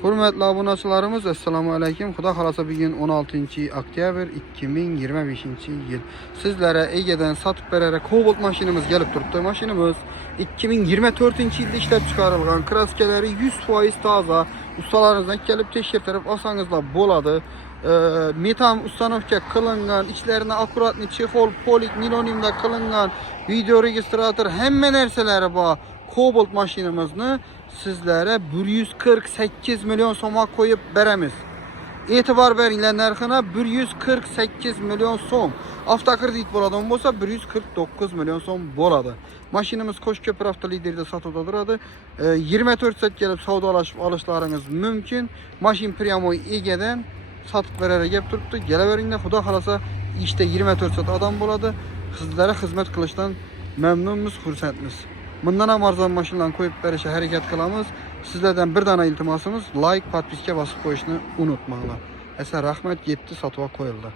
Hürmetli abunəçilərimiz, Esselamu Aleyküm. Xuda xalasa bugün 16 oktyabr 2025 yıl. Sizlere Ege'den satıp vererek Cobalt maşinimiz gelip durdu. Maşinimiz 2024 yılda işlep çıkarılgan. Kraskeleri 100% taza. Ustalarınızdan gelip teşrif edip alsanızla boladı. Metan ustanovka kılıngan, içlerine akuratlı çexol, polik, nilonimda kılıngan, video registratör, hemen nerseleri var. Cobalt maşinimizni sizlere 148 milyon soma koyup beremiz. Etibar veringlar narxına 148 milyon so'm. Avtokredit bo'ladigan bo'lsa 149 milyon so'm bo'ladi. Mashinamiz Qo'shko'pir avtoliderda sotuvda turadi. 24 soat kelib savdolashib olishlaringiz mumkin. Mashin pryamoy egadan sotib berarga kelib turibdi. Kelaveringlar, xudo xolasa ishda 24 soat odam bo'ladi. Sizlarga xizmat qilishdan mamnunmiz, xursandmiz. Bundan ham arzon mashinalarni qo'yib berishga harakat qilamiz. Sizlardan bir dana iltimosimiz, like, podpiska bosib qo'yishni unutmanglar. Esa rahmat, 7 sotib qo'yildi.